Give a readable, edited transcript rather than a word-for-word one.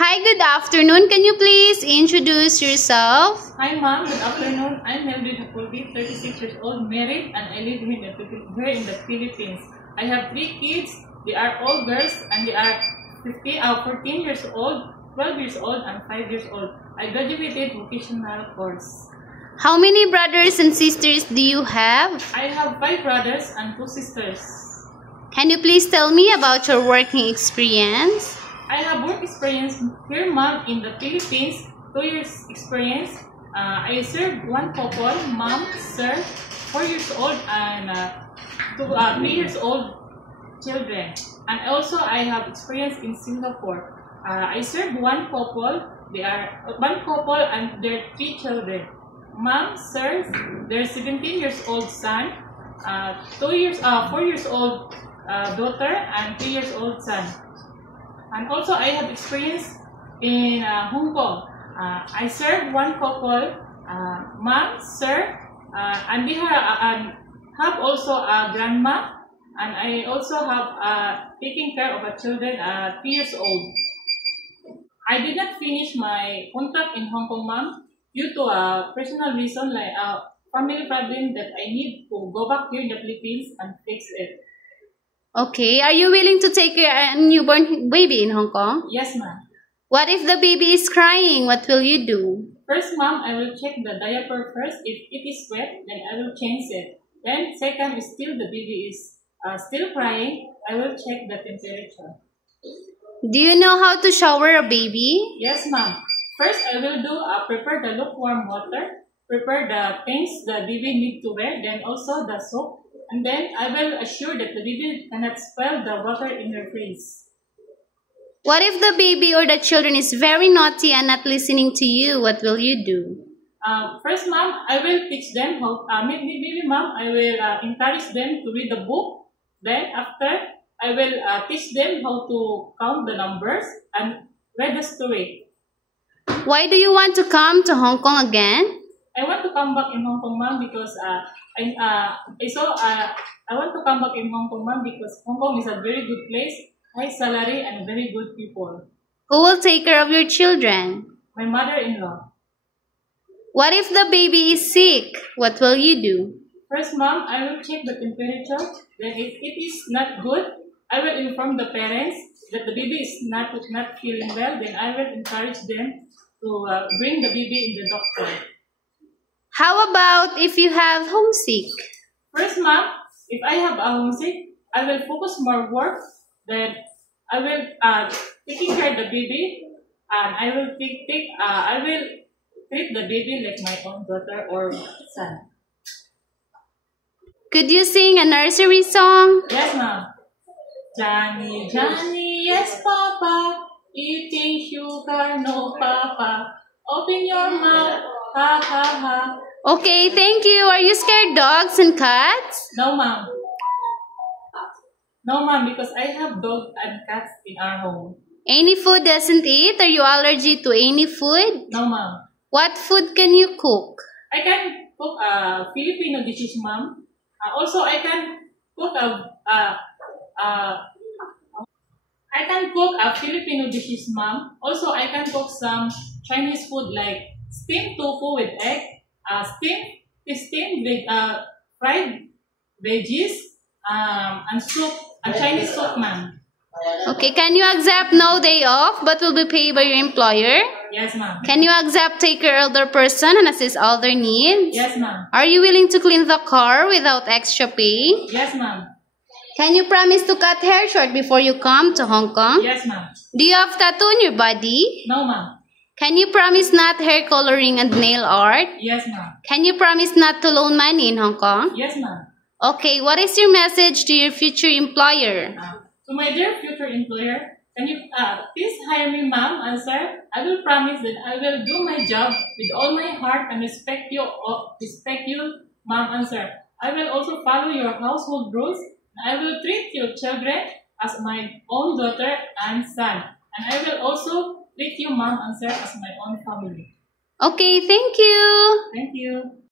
Hi, good afternoon. Can you please introduce yourself? Hi ma'am, good afternoon. I'm Melvin Hakulbi, 36 years old, married, and I live here in the Philippines. I have 3 kids. They are all girls, and they are 14 years old, 12 years old, and 5 years old. I graduated vocational course. How many brothers and sisters do you have? I have 5 brothers and 2 sisters. Can you please tell me about your working experience? I have work experience here, ma'am, in the Philippines. 2 years experience. I served one couple, mom, sir, 4 years old, and 3 years old children. And also, I have experience in Singapore. I served one couple. They are one couple and their 3 children. Mom, sir, their 17 years old son, 4 years old daughter, and 3 years old son. And also, I have experience in Hong Kong. I served one couple, mom, sir, and they have also a grandma, and I also have taking care of a children 3 years old. I did not finish my contract in Hong Kong, ma'am, due to a personal reason, like a family problem, that I need to go back here in the Philippines and fix it. Okay, are you willing to take a newborn baby in Hong Kong? Yes, ma'am. What if the baby is crying? What will you do? First, ma'am, I will check the diaper first. If it is wet, then I will change it. Then, second, if still the baby is still crying, I will check the temperature. Do you know how to shower a baby? Yes, ma'am. First, I will do prepare the lukewarm water, prepare the things the baby need to wear, then also the soap. And then I will assure that the baby cannot spill the water in her face. What if the baby or the children is very naughty and not listening to you? What will you do? First, ma'am, I will teach them how, maybe ma'am, I will encourage them to read the book. Then after, I will teach them how to count the numbers and read the story. Why do you want to come to Hong Kong again? I want to come back in Hong Kong, ma'am, because I want to come back in Hong Kong, ma'am, because Hong Kong is a very good place, high salary, and very good people. Who will take care of your children? My mother-in-law. What if the baby is sick? What will you do? First, ma'am, I will check the temperature. Then if it is not good, I will inform the parents that the baby is not feeling well. Then I will encourage them to bring the baby in the doctor. How about if you have homesick? First, ma'am, if I have a homesick, I will focus more work. Then I will taking care of the baby, and I will treat the baby like my own daughter or son. Could you sing a nursery song? Yes, ma'am. Johnny, Johnny, yes, Papa. Eating sugar, no, Papa. Open your mouth, ha, ha, ha. Okay, thank you. Are you scared dogs and cats? No, ma'am. No, ma'am, because I have dogs and cats in our home. Any food doesn't eat? Are you allergic to any food? No, ma'am. What food can you cook? I can cook Filipino dishes, ma'am. Also, I can cook Filipino dishes, ma'am. Also, I can cook some Chinese food like steamed tofu with egg, fried veggies, and soup, and Chinese soup, ma'am. Okay, can you accept no day off but will be paid by your employer? Yes, ma'am. Can you accept take care of elder person and assist all their needs? Yes, ma'am. Are you willing to clean the car without extra pay? Yes, ma'am. Can you promise to cut hair short before you come to Hong Kong? Yes, ma'am. Do you have tattoo on your body? No, ma'am. Can you promise not hair coloring and nail art? Yes, ma'am. Can you promise not to loan money in Hong Kong? Yes, ma'am. Okay, what is your message to your future employer? To my dear future employer, can you please hire me, ma'am and sir? I will promise that I will do my job with all my heart and respect you, ma'am and sir. I will also follow your household rules. I will treat your children as my own daughter and son. And I will also treat you, ma'am and sir, as my own family. Okay, thank you. Thank you.